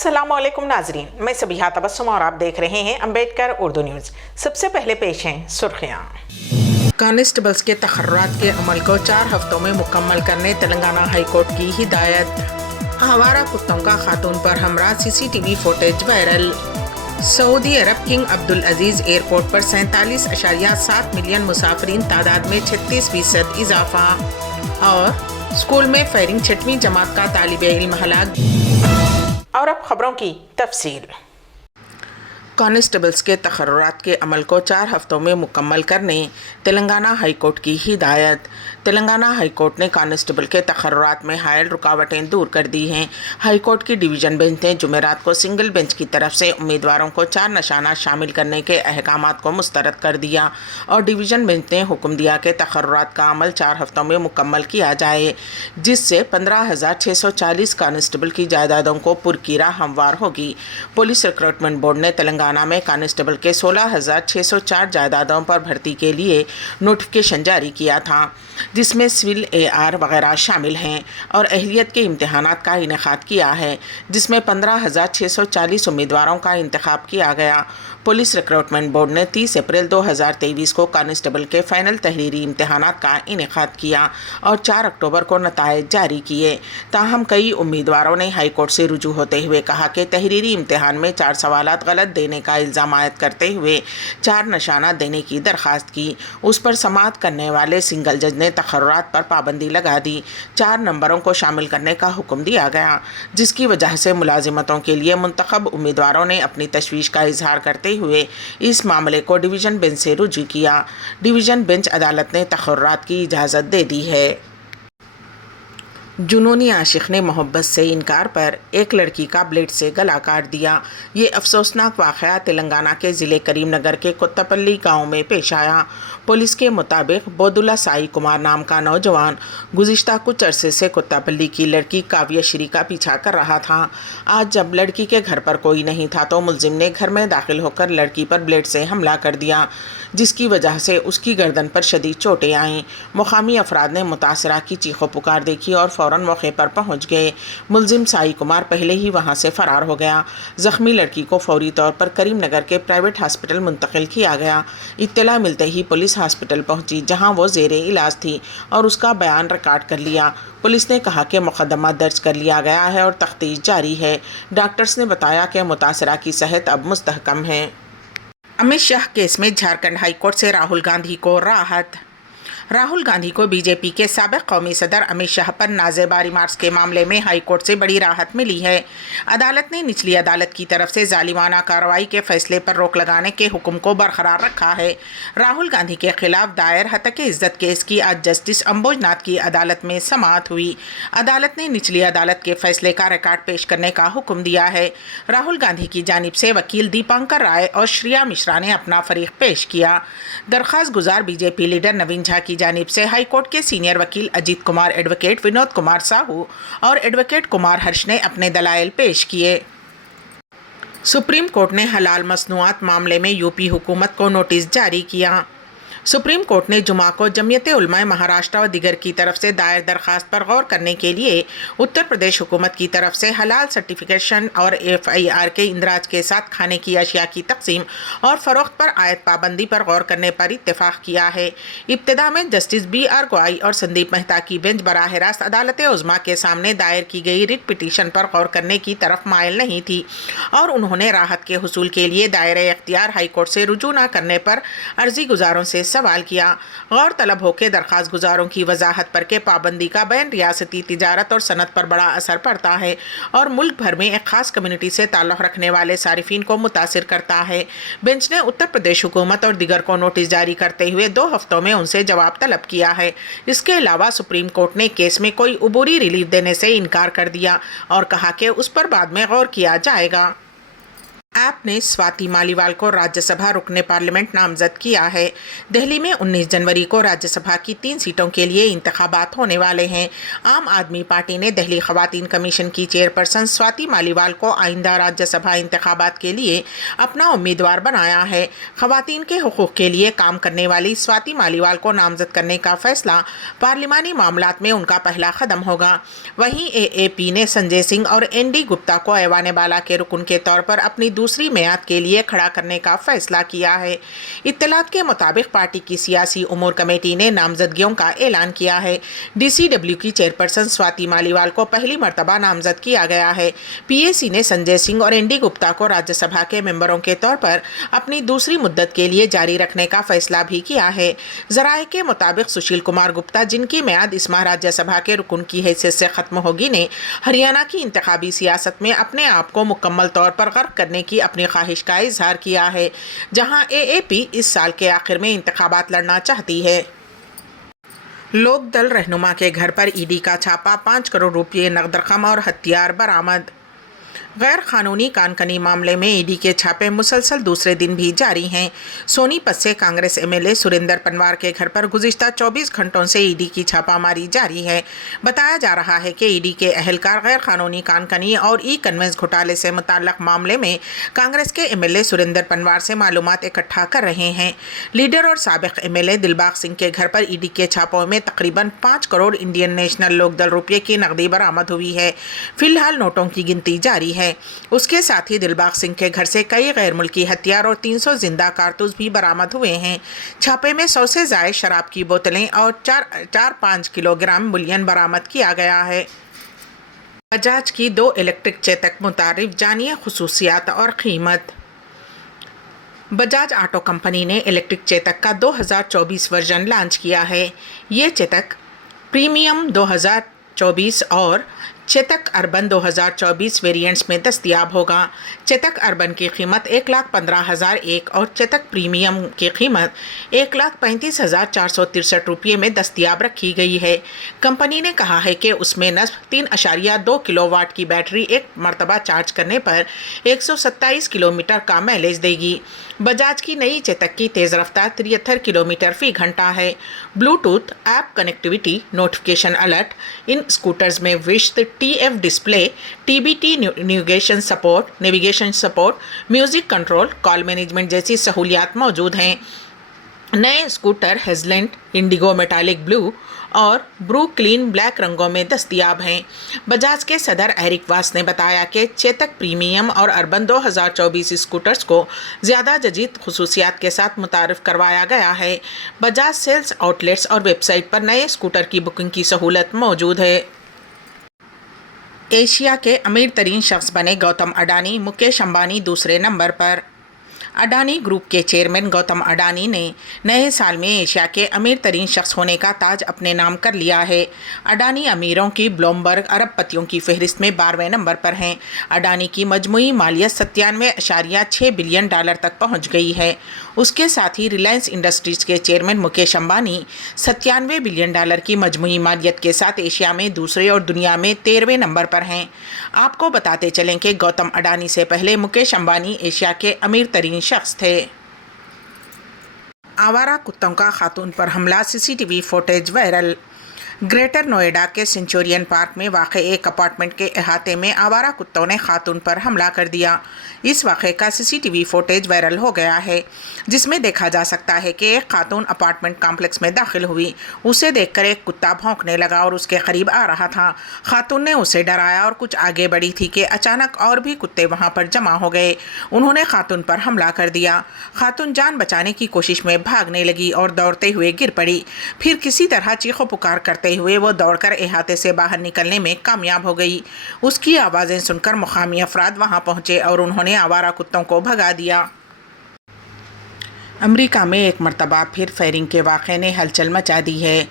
अस्सलामुअलैकुम नाजरीन, मैं सबिहा तबस्सुम और आप देख रहे हैं अम्बेडकर उर्दू न्यूज़। सबसे पहले पेश हैं सुर्खियाँ। कांस्टेबल्स के तखर्रुरात के अमल को 4 हफ्तों में मुकम्मल करने तेलंगाना हाई कोर्ट की हिदायत। आवारा कुत्तों का खातून पर हमराह CCTV फुटेज वायरल। सऊदी अरब किंग अब्दुल अजीज़ एयरपोर्ट पर 47.7 मिलियन मुसाफिरीन तादाद में 36% इजाफा। और स्कूल में फायरिंग 6वीं जमात का तालिब इल्म हलाक। और अब खबरों की तफसील। कांस्टेबल्स के तखर्रुरात के अमल को 4 हफ्तों में मुकम्मल करने तेलंगाना हाई कोर्ट की हिदायत। तेलंगाना हाई कोर्ट ने कांस्टेबल के तखर्रुरात में हायल रुकावटें दूर कर दी हैं। हाई कोर्ट की डिवीज़न बेंच ने जुमेरात को सिंगल बेंच की तरफ से उम्मीदवारों को 4 निशाना शामिल करने के अहकामात को मुस्तरद कर दिया और डिवीज़न बेंच ने हुक्म दिया कि तखर्रुरात का अमल 4 हफ्तों में मुकम्मल किया जाए, जिससे 15,640 कांस्टेबल की जायदादों को पुरकीरा हमवार होगी। पुलिस रिक्रूटमेंट बोर्ड ने तेलंगाना में कांस्टेबल के 16,604 जायदादों पर भर्ती के लिए नोटिफिकेशन जारी किया था, जिसमें सिविल AR वगैरह शामिल हैं, और अहलियत के इम्तिहानात का इनेकाद किया है, जिसमें 15,640 उम्मीदवारों का इंतखाब किया गया। पुलिस रिक्रूटमेंट बोर्ड ने 30 अप्रैल 2023 को कांस्टेबल के फ़ाइनल तहरीरी इम्तिहानात का इनेकाद किया और 4 अक्टूबर को नताइज जारी किए। ताहम कई उम्मीदवारों ने हाई कोर्ट से रुजू होते हुए कहा कि तहरीरी इम्तिहान में 4 सवालात गलत देने का इल्ज़ाम आयद करते हुए 4 निशाना देने की दरख्वास्त की। उस पर समाअत करने वाले सिंगल जज ने तखर्रुरात पर पाबंदी लगा दी। 4 नंबरों को शामिल करने का हुक्म दिया गया, जिसकी वजह से मुलाजिमतों के लिए मुंतखब उम्मीदवारों ने अपनी तशवीश का इजहार करते हुए इस मामले को डिवीज़न बेंच से रुजू किया। डिवीज़न बेंच अदालत ने तखर्रुरात की इजाज़त दे दी है। जुनूनी आशिक ने मोहब्बत से इनकार पर एक लड़की का ब्लेड से गला काट दिया। ये अफसोसनाक वाक़या तेलंगाना के ज़िले करीमनगर के कोत्तापल्ली गांव में पेश आया। पुलिस के मुताबिक बोदुल्ला साई कुमार नाम का नौजवान गुज़िश्ता कुछ अरसे से कोत्तापल्ली की लड़की काव्या श्री का पीछा कर रहा था। आज जब लड़की के घर पर कोई नहीं था तो मुलजिम ने घर में दाखिल होकर लड़की पर ब्लेड से हमला कर दिया, जिसकी वजह से उसकी गर्दन पर शदीद चोटें आईं। मुकामी अफराद ने मुतासरा की चीखों पुकार देखी और फ़ौरन मौके पर पहुंच गए। मुलजिम साई कुमार पहले ही वहां से फरार हो गया। ज़ख्मी लड़की को फौरी तौर पर करीमनगर के प्राइवेट हॉस्पिटल मुंतकिल किया गया। इत्तला मिलते ही पुलिस हॉस्पिटल पहुंची, जहां वो ज़ेरे इलाज थी, और उसका बयान रिकॉर्ड कर लिया। पुलिस ने कहा कि मुकदमा दर्ज कर लिया गया है और तफ्तीश जारी है। डॉक्टर्स ने बताया कि मुतासरा की सेहत अब मुस्तहकम है। अमित शाह केस में झारखंड हाई कोर्ट से राहुल गांधी को राहत। राहुल गांधी को बीजेपी के साबिक़ कौमी सदर अमित शाह पर नाज़ेबा रिमार्क्स के मामले में हाई कोर्ट से बड़ी राहत मिली है। अदालत ने निचली अदालत की तरफ से जालिमाना कार्रवाई के फैसले पर रोक लगाने के हुक्म को बरकरार रखा है। राहुल गांधी के खिलाफ दायर हतक इज़्ज़त केस की आज जस्टिस अंबोजनाथ की अदालत में समाअत हुई। अदालत ने निचली अदालत के फैसले का रिकॉर्ड पेश करने का हुक्म दिया है। राहुल गांधी की जानिब से वकील दीपांकर राय और श्रिया मिश्रा ने अपना फरीक पेश किया। दरख्वास्त गुजार बीजेपी लीडर नवीन झा की जानिब से हाई कोर्ट के सीनियर वकील अजीत कुमार, एडवोकेट विनोद कुमार साहू और एडवोकेट कुमार हर्ष ने अपने दलाइल पेश किए। सुप्रीम कोर्ट ने हलाल मसनूआत मामले में यूपी हुकूमत को नोटिस जारी किया। सुप्रीम कोर्ट ने जुमा को जमियत उलमा महाराष्ट्र और दिगर की तरफ से दायर दरख्वास्त पर गौर करने के लिए उत्तर प्रदेश हुकूमत की तरफ से हलाल सर्टिफिकेशन और FIR के इंदराज के साथ खाने की अशिया की तकसीम और फ़रोख्त पर आयद पाबंदी पर गौर करने पर इत्तेफाक किया है। इब्तिदा में जस्टिस BR गवाई और संदीप मेहता की बेंच बराह रास्त अदालत उज़्मा के सामने दायर की गई रिट पिटीशन पर गौर करने की तरफ मायल नहीं थी, और उन्होंने राहत के हुसूल के लिए दायरे इख्तियार हाई कोर्ट से रुजू न करने पर अर्जी गुजारों से सवाल किया। गौर तलब हो के दरख्वास्त गुजारों की वजाहत पर के पाबंदी का बैन रियासती तिजारत और सनत पर बड़ा असर पड़ता है और मुल्क भर में एक खास कम्युनिटी से ताल्लुक़ रखने वाले सारिफीन को मुतासिर करता है। बेंच ने उत्तर प्रदेश हुकूमत और दिगर को नोटिस जारी करते हुए 2 हफ्तों में उनसे जवाब तलब किया है। इसके अलावा सुप्रीम कोर्ट ने केस में कोई उबूरी रिलीफ देने से इनकार कर दिया और कहा कि उस पर बाद में गौर किया जाएगा। ऐप ने स्वाति मालीवाल को राज्यसभा रुकने पार्लियामेंट नामजद किया है। दिल्ली में 19 जनवरी को राज्यसभा की 3 सीटों के लिए इंतखाबात होने वाले हैं। आम आदमी पार्टी ने दिल्ली खवातीन कमीशन की चेयरपर्सन स्वाति मालीवाल को आइंदा राज्यसभा इंतखाबात के लिए अपना उम्मीदवार बनाया है। खवातीन के हुकूक के लिए काम करने वाली स्वाति मालीवाल को नामजद करने का फैसला पार्लिमानी मामलात में उनका पहला कदम होगा। वहीं एएपी ने संजय सिंह और एनडी गुप्ता को ऐवान बाला के रुकन के तौर पर अपनी दूसरी मियाद के लिए खड़ा करने का फैसला किया है। इत्तलात के मुताबिक पार्टी की सियासी उमूर कमेटी ने नामजदगियों का ऐलान किया है। डीसीडब्ल्यू की चेयरपर्सन स्वाति मालीवाल को पहली मर्तबा नामजद किया गया है। पीएसी ने संजय सिंह और एनडी गुप्ता को राज्यसभा के मेंबरों के तौर पर अपनी दूसरी मुद्दत के लिए जारी रखने का फैसला भी किया है। जराये के मुताबिक सुशील कुमार गुप्ता, जिनकी मियाद इस माह राज्यसभा के रुकन की हैसियत से खत्म होगी, ने हरियाणा की इंतखाबी सियासत में अपने आप को मुकम्मल तौर पर गर्क करने की अपनी ख्वाहिश का इजहार किया है, जहां एएपी इस साल के आखिर में इंतखाबात लड़ना चाहती है। लोक दल रहनुमा के घर पर ईडी का छापा, 5 करोड़ रुपये नकद रकम और हथियार बरामद। गैर कानूनी कानकनी मामले में ईडी के छापे मुसलसल दूसरे दिन भी जारी हैं। सोनीपत से कांग्रेस एमएलए सुरेंद्र पनवार के घर पर गुज़िश्ता 24 घंटों से ईडी की छापामारी जारी है। बताया जा रहा है कि ईडी के अहलकार गैर कानूनी कानकनी और ई कन्वेंस घोटाले से मुताल्लिक मामले में कांग्रेस के एमएलए सुरेंद्र पनवार से मालूमात इकट्ठा कर रहे हैं। लीडर और साबिक एमएलए दिलबाग सिंह के घर पर ईडी के छापों में तकरीबन 5 करोड़ इंडियन नेशनल लोकदल रुपये की नकदी बरामद हुई है। फिलहाल नोटों की गिनती जारी है। उसके साथ ही दिलबाग सिंह के घर से कई गैर मुल्की हथियार और 300 जिंदा कारतूस भी बरामद हुए हैं। छापे में 100 से ज़ायद शराब की बोतलें और 4-5 किलोग्राम बुलियन बरामद किया गया है। बजाज की 2 इलेक्ट्रिक चेतक मुतारिफ, जानिए खुसूसियात और कीमत। बजाज ऑटो कंपनी ने इलेक्ट्रिक चेतक का 2024 वर्जन लॉन्च किया है। ये चेतक प्रीमियम 2024 और चेतक अर्बन 2024 वेरिएंट्स में दस्तयाब होगा। चेतक अर्बन की कीमत 1,15,001 और चेतक प्रीमियम की कीमत 1,35,463 रुपये में दस्तयाब रखी गई है। कंपनी ने कहा है कि उसमें नस्ब 3.2 किलोवाट की बैटरी एक मरतबा चार्ज करने पर 127 किलोमीटर का माइलेज देगी। बजाज की नई चेतक की तेज़ रफ्तार 73 किलोमीटर फी घंटा है। Bluetooth, app connectivity, notification alert, इन स्कूटर्स में विश्व TF display, TBT navigation support, music control, call management जैसी सहूलियात मौजूद हैं। नए स्कूटर हेज़लैंड, इंडिगो मेटालिक ब्लू और ब्रू क्लीन ब्लैक रंगों में दस्तयाब हैं। बजाज के सदर एरिक वास ने बताया कि चेतक प्रीमियम और अर्बन 2024 स्कूटर्स को ज़्यादा जदीद खुसूसियात के साथ मुतारिफ करवाया गया है। बजाज सेल्स आउटलेट्स और वेबसाइट पर नए स्कूटर की बुकिंग की सहूलत मौजूद है। एशिया के अमीर तरीन शख्स बने गौतम अडानी, मुकेश अंबानी दूसरे नंबर पर। अडानी ग्रुप के चेयरमैन गौतम अडानी ने नए साल में एशिया के अमीर तरीन शख्स होने का ताज अपने नाम कर लिया है। अडानी अमीरों की ब्लूमबर्ग अरबपतियों की फहरिस्त में 12वें नंबर पर हैं। अडानी की मजमूई मालियत 97.6 बिलियन डॉलर तक पहुंच गई है। उसके साथ ही रिलायंस इंडस्ट्रीज के chairman Mukesh Ambani 97 billion dollar की मजमूई मालियत के साथ एशिया में दूसरे और दुनिया में 13वें नंबर पर हैं। आपको बताते चलें कि गौतम अडानी से पहले मुकेश अंबानी एशिया के अमीर तरीन शख्स थे। आवारा कुत्तों का खातून पर हमला, CCTV footage viral. Greater Noida के सेंचुरियन पार्क में वाक़े एक अपार्टमेंट के अहाते में आवारा कुत्तों ने खातून पर हमला कर दिया। इस वाक़े का सीसीटीवी फुटेज वायरल हो गया है, जिसमें देखा जा सकता है कि एक खातून अपार्टमेंट कॉम्प्लेक्स में दाखिल हुई। उसे देखकर एक कुत्ता भौंकने लगा और उसके करीब आ रहा था। खातून ने उसे डराया और कुछ आगे बढ़ी थी कि अचानक और भी कुत्ते वहाँ पर जमा हो गए। उन्होंने खातून पर हमला कर दिया। खातून जान बचाने की कोशिश में भागने लगी और दौड़ते हुए गिर पड़ी। फिर किसी तरह चीखो पुकार करते हुए वो दौड़कर अहाते से बाहर निकलने में कामयाब हो गई। उसकी आवाज़ें सुनकर मुकामी अफराद वहां पहुंचे और उन्होंने आवारा कुत्तों को भगा दिया। अमेरिका में एक मरतबा फिर फायरिंग के वाक़े ने हलचल मचा दी है।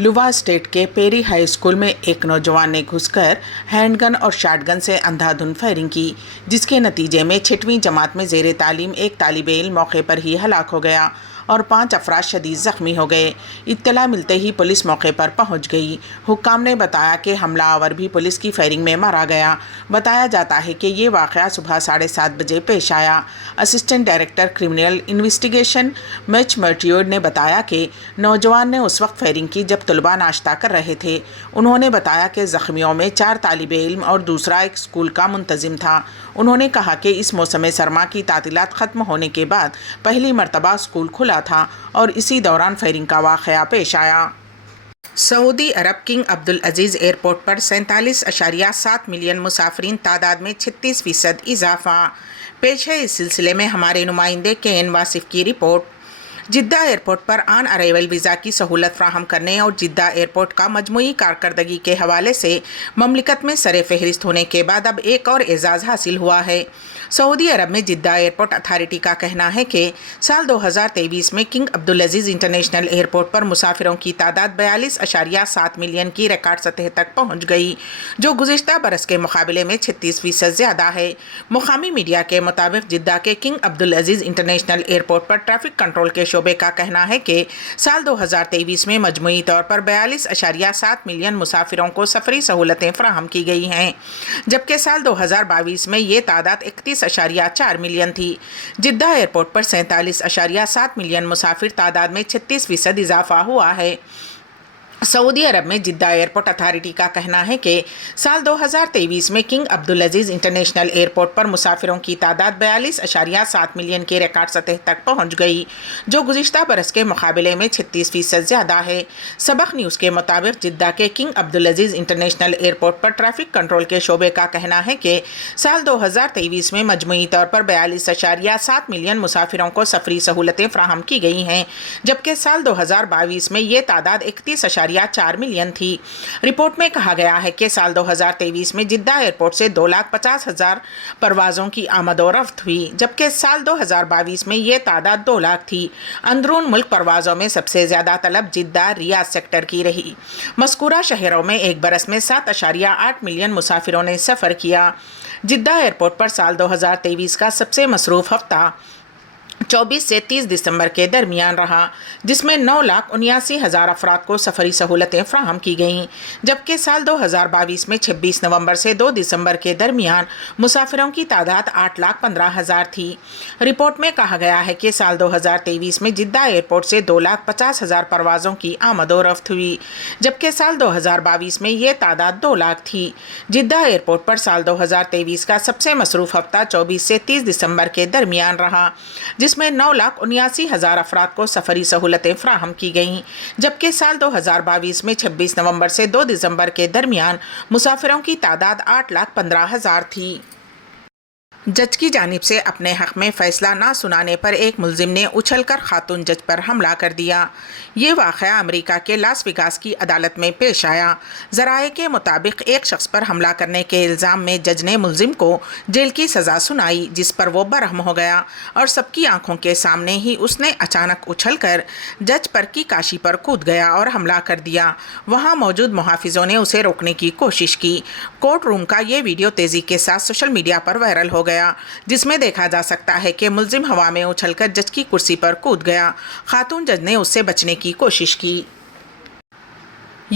लुवा स्टेट के पेरी हाई स्कूल में एक नौजवान ने घुसकर हैंडगन और शॉटगन से अंधाधुंध फायरिंग की, जिसके नतीजे में 6वीं जमात में ज़ेर तालीम एक तालिब इल्म मौके पर ही हलाक हो गया। اور 5 افراد شدید زخمی ہو گئے۔ اطلاع ملتے ہی پولیس موقع پر پہنچ گئی۔ حکام نے بتایا کہ حملہ آور بھی پولیس کی فائرنگ میں مارا گیا۔ بتایا جاتا ہے کہ یہ واقعہ صبح 7:30 بجے پیش آیا۔ اسسٹنٹ ڈائریکٹر کرمنل انویسٹیگیشن میچ مرٹیوڈ نے بتایا کہ نوجوان نے اس وقت فائرنگ کی جب طلباء ناشتہ کر رہے تھے۔ انہوں نے بتایا کہ زخمیوں میں 4 طالب علم اور دوسرا ایک اسکول کا منتظم تھا۔ انہوں نے کہا کہ اس موسم سرما کی تعطیلات ختم ہونے کے بعد پہلی مرتبہ اسکول کھلا تھا اور اسی دوران فائرنگ کا واقعہ پیش آیا۔ سعودی عرب کنگ عبدالعزیز ایئرپورٹ پر 47.7 ملین مسافرین تعداد میں 36% اضافہ۔ پیش ہے اس سلسلے میں ہمارے نمائندے KN واصف کی رپورٹ۔ جدہ ایئرپورٹ پر آن ارائیول ویزا کی سہولت فراہم کرنے اور جدہ ایئرپورٹ کا مجموعی کارکردگی کے حوالے سے مملکت میں سر فہرست ہونے کے بعد اب ایک اور اعزاز حاصل ہوا ہے۔ سعودی عرب میں جدہ ایئرپورٹ اتھارٹی کا کہنا ہے کہ سال 2023 میں کنگ عبدالعزیز انٹرنیشنل ایئرپورٹ پر مسافروں کی تعداد 42.7 ملین کی ریکارڈ سطح تک پہنچ گئی، جو گزشتہ برس کے مقابلے میں 36% زیادہ ہے۔ مقامی میڈیا کے مطابق جدہ کے کنگ عبدالعزیز انٹرنیشنل ایئرپورٹ پر ٹریفک کنٹرول کے شعبے کا کہنا ہے کہ سال 2023 میں مجموعی طور پر 42.7 ملین مسافروں کو سفری سہولتیں فراہم کی گئی ہیں، جبکہ سال 2022 میں یہ تعداد 31.4 ملین تھی۔ جدہ ایئرپورٹ پر 47.7 ملین مسافر تعداد میں 36% اضافہ ہوا ہے۔ سعودی عرب میں جدہ ایئرپورٹ اتھارٹی کا کہنا ہے کہ سال 2023 میں کنگ عبدالعزیز انٹرنیشنل ایئرپورٹ پر مسافروں کی تعداد 42.7 ملین کی ریکارڈ سطح تک پہنچ گئی، جو گزشتہ برس کے مقابلے میں 36% زیادہ ہے۔ سبق نیوز کے مطابق جدہ کے کنگ عبدالعزیز انٹرنیشنل ایئرپورٹ پر ٹریفک کنٹرول کے شعبے کا کہنا ہے کہ سال 2023 میں مجموعی طور پر 42.7 ملین مسافروں کو سفری سہولتیں فراہم کی گئی ہیں، جبکہ سال 2022 میں یہ تعداد 31.4 ملین تھی۔ رپورٹ میں کہا گیا ہے کہ سال 2023 میں جدہ ایئرپورٹ سے 2,50,000 پروازوں کی آمد و رفت ہوئی، جبکہ سال 2022 میں یہ تعداد 2 لاکھ تھی۔ اندرون ملک پروازوں میں سب سے زیادہ طلب جدہ ریاض سیکٹر کی رہی۔ مذکورہ شہروں میں ایک برس میں 7.8 ملین مسافروں نے سفر کیا۔ جدہ ایئرپورٹ پر سال 2023 کا سب سے مصروف ہفتہ 24 سے 30 دسمبر کے درمیان رہا، جس میں 9,79,000 افراد کو سفری سہولتیں فراہم کی گئیں، جبکہ سال 2022 میں 26 نومبر سے 2 دسمبر کے درمیان مسافروں کی تعداد 8,15,000 تھی۔ رپورٹ میں کہا گیا ہے کہ سال 2023 میں جدہ ایئرپورٹ سے 2,50,000 پروازوں کی آمد و رفت ہوئی، جبکہ سال 2022 میں یہ تعداد 2 لاکھ تھی۔ جدہ ایئرپورٹ پر سال 2023 کا سب سے مصروف ہفتہ 24 سے 30 دسمبر کے درمیان رہا، جس میں 9,79,000 افراد کو سفری سہولتیں فراہم کی گئیں، جبکہ سال 2022 میں 26 نومبر سے 2 دسمبر کے درمیان مسافروں کی تعداد 8,15,000 تھی۔ جج کی جانب سے اپنے حق میں فیصلہ نہ سنانے پر ایک ملزم نے اچھل کر خاتون جج پر حملہ کر دیا۔ یہ واقعہ امریکہ کے لاس ویگاس کی عدالت میں پیش آیا۔ ذرائع کے مطابق ایک شخص پر حملہ کرنے کے الزام میں جج نے ملزم کو جیل کی سزا سنائی، جس پر وہ برہم ہو گیا اور سب کی آنکھوں کے سامنے ہی اس نے اچانک اچھل کر جج پر کی کاشی پر کود گیا اور حملہ کر دیا۔ وہاں موجود محافظوں نے اسے روکنے کی کوشش کی۔ کورٹ روم کا یہ ویڈیو تیزی کے ساتھ سوشل میڈیا پر وائرل ہو گیا، جس میں دیکھا جا سکتا ہے کہ ملزم ہوا میں اچھل کر جج کی کرسی پر کود گیا۔ خاتون جج نے اس سے بچنے کی کوشش کی۔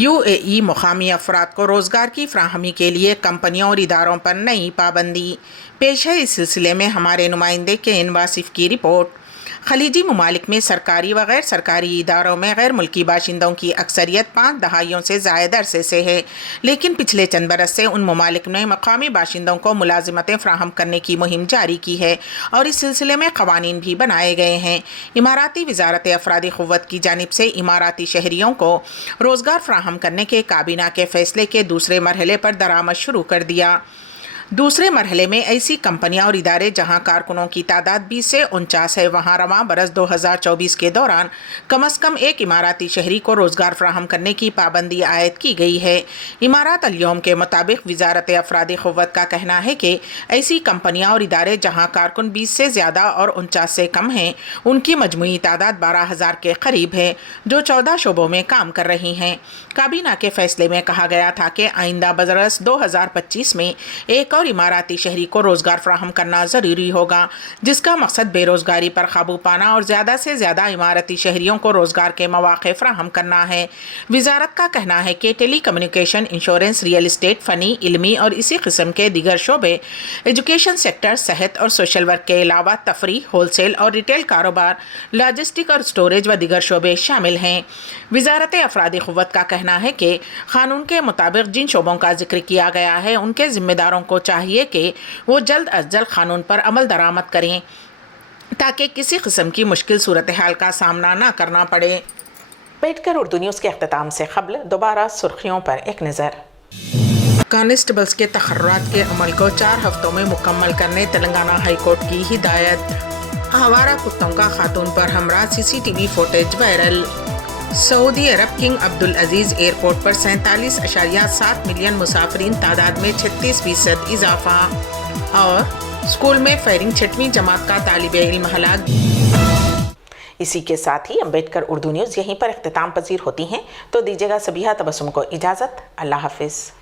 UAE مقامی افراد کو روزگار کی فراہمی کے لیے کمپنیوں اور اداروں پر نئی پابندی۔ پیش ہے اس سلسلے میں ہمارے نمائندے KN واصف کی رپورٹ۔ خلیجی ممالک میں سرکاری و غیر سرکاری اداروں میں غیر ملکی باشندوں کی اکثریت 5 دہائیوں سے زائد عرصے سے ہے، لیکن پچھلے چند برس سے ان ممالک نے مقامی باشندوں کو ملازمتیں فراہم کرنے کی مہم جاری کی ہے اور اس سلسلے میں قوانین بھی بنائے گئے ہیں۔ اماراتی وزارت افرادی قوت کی جانب سے اماراتی شہریوں کو روزگار فراہم کرنے کے کابینہ کے فیصلے کے دوسرے مرحلے پر درآمد شروع کر دیا۔ دوسرے مرحلے میں ایسی کمپنیاں اور ادارے جہاں کارکنوں کی تعداد 20 سے 49 ہے، وہاں رواں برس 2024 کے دوران کم از کم ایک اماراتی شہری کو روزگار فراہم کرنے کی پابندی عائد کی گئی ہے۔ امارات الیوم کے مطابق وزارت افرادی قوت کا کہنا ہے کہ ایسی کمپنیاں اور ادارے جہاں کارکن 20 سے زیادہ اور 49 سے کم ہیں، ان کی مجموعی تعداد 12,000 کے قریب ہے، جو 14 شعبوں میں کام کر رہی ہیں۔ کابینہ کے فیصلے میں کہا گیا تھا کہ آئندہ برس 2025 میں ایک اور और इमाराती शहरी को रोज़गार फराहम करना ज़रूरी होगा, जिसका मकसद बेरोज़गारी पर काबू पाना और ज़्यादा से ज़्यादा इमारती शहरियों को रोज़गार के मौक़े फराहम करना है। वज़ारत का कहना है कि telecommunication, insurance, real estate, फ़नी, इल्मी और इसी किस्म के दीगर शोबे, एजुकेशन सेक्टर, सेहत और सोशल वर्क के अलावा तफरी, होलसेल और रिटेल कारोबार, लॉजिस्टिक और स्टोरेज व दीगर शोबे शामिल हैं। वज़ारत अफरादी क़ुव्वत का कहना है कि क़ानून के मुताबिक जिन शोबों का जिक्र किया गया है, उनके ज़िम्मेदारों को चाहिए कि वो जल्द अज जल्द क़ानून पर अमल दरामद करें ताकि किसी किस्म की मुश्किल सूरत हाल का सामना न करना पड़े। बैठकर उर्दू न्यूज़ के अख्ताम से क़ब्ल दोबारा सुर्खियों पर एक नज़र। कांस्टेबल्स के तखर्रुरात के अमल को 4 हफ्तों में मुकम्मल करने तेलंगाना हाई कोर्ट की हिदायत। आवारा कुत्तों का खातून पर हमला, CCTV फुटेज वायरल। सऊदी अरब किंग अब्दुल अजीज़ एयरपोर्ट पर 47.7 मिलियन मुसाफिरीन, तादाद में 36% इजाफा। और स्कूल में फायरिंग, 6वीं जमात का तालिब इल्म हलाक। इसी के साथ ही अम्बेडकर उर्दू न्यूज़ यहीं पर इख्तिताम पजीर होती हैं, तो दीजिएगा सबीहा तबस्सुम को इजाज़त। अल्लाह हाफिज़।